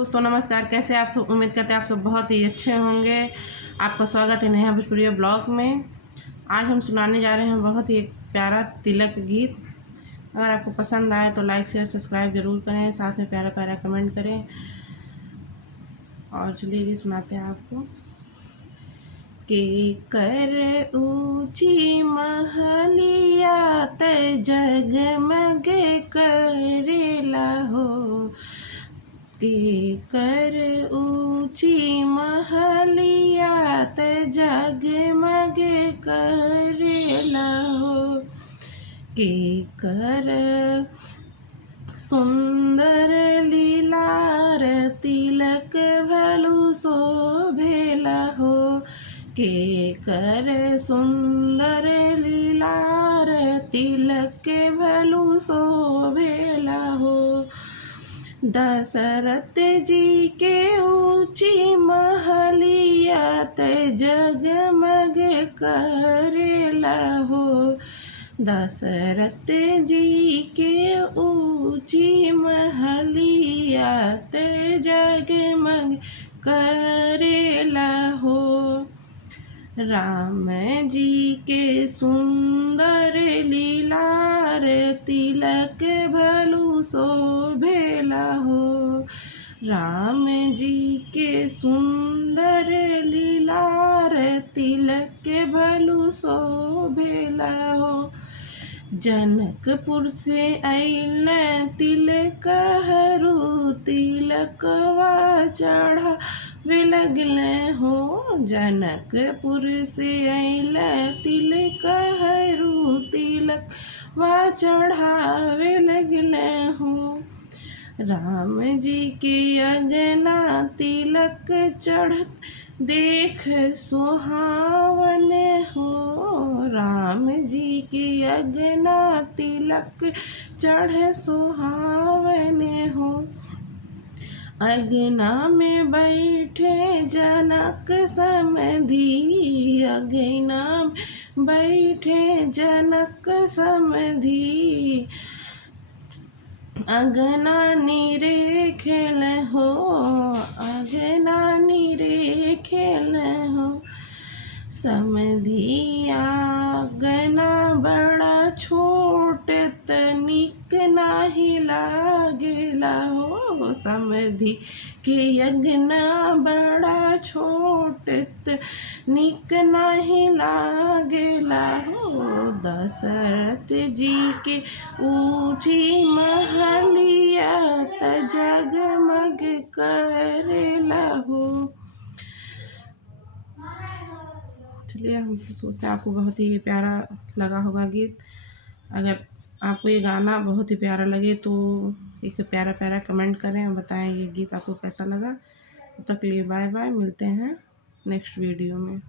दोस्तों नमस्कार। कैसे आप सब? उम्मीद करते हैं आप सब बहुत ही अच्छे होंगे। आपका स्वागत है नेहा भोजपुरी ब्लॉग में। आज हम सुनाने जा रहे हैं बहुत ही एक प्यारा तिलक गीत। अगर आपको पसंद आए तो लाइक शेयर सब्सक्राइब ज़रूर करें, साथ में प्यारा प्यारा कमेंट करें। और चलिए ये सुनाते हैं आपको। के कर ऊंची महलिया ते जगमग करेला हो, के कर ऊंची महलिया ते जगमग करेला हो, के कर सुंदर लीलार तिलक भलु शोभेला हो, के कर सुंदर लीलार तिलक भलु शोभेला हो। दशरथ जी के ऊंची महलिया ते जगमग करेला हो, दशरथ जी के ऊंची महलिया ते जगमग करेला हो। राम जी के सुंदर लीलार तिलक भलु शोभेला हो, राम जी के सुंदर लीलार तिलक भलु शोभेला हो। जनकपुर से अइल तिलक हरू, तिलकवा चढ़ावे लगले हो, जनकपुर से अइल तिलक हरू, तिलकवा चढ़ावे लगले हो। राम जी के अंगना तिलक चढ़त देख सुहावन हो, राम जी के अंगना तिलक चढ़ सुहावन हो। अंगना में बैठे जनक समधी, अंगना में बैठे जनक समधी, अंगना नीरे खेल हो, अंगना नीरे खेल हो। समधी आंगना बड़ा छोट तनिक नाही लागेला हो, समधी के अंगना बड़ा छोट तनिक नाही लागेला हो। दशरथ जी के ऊंची महलिया त जगमग करेला हो। चलिए हम सोचते हैं आपको बहुत ही प्यारा लगा होगा गीत। अगर आपको ये गाना बहुत ही प्यारा लगे तो एक प्यारा प्यारा कमेंट करें और बताएं ये गीत आपको कैसा लगा। तब तक के लिए बाय बाय, मिलते हैं नेक्स्ट वीडियो में।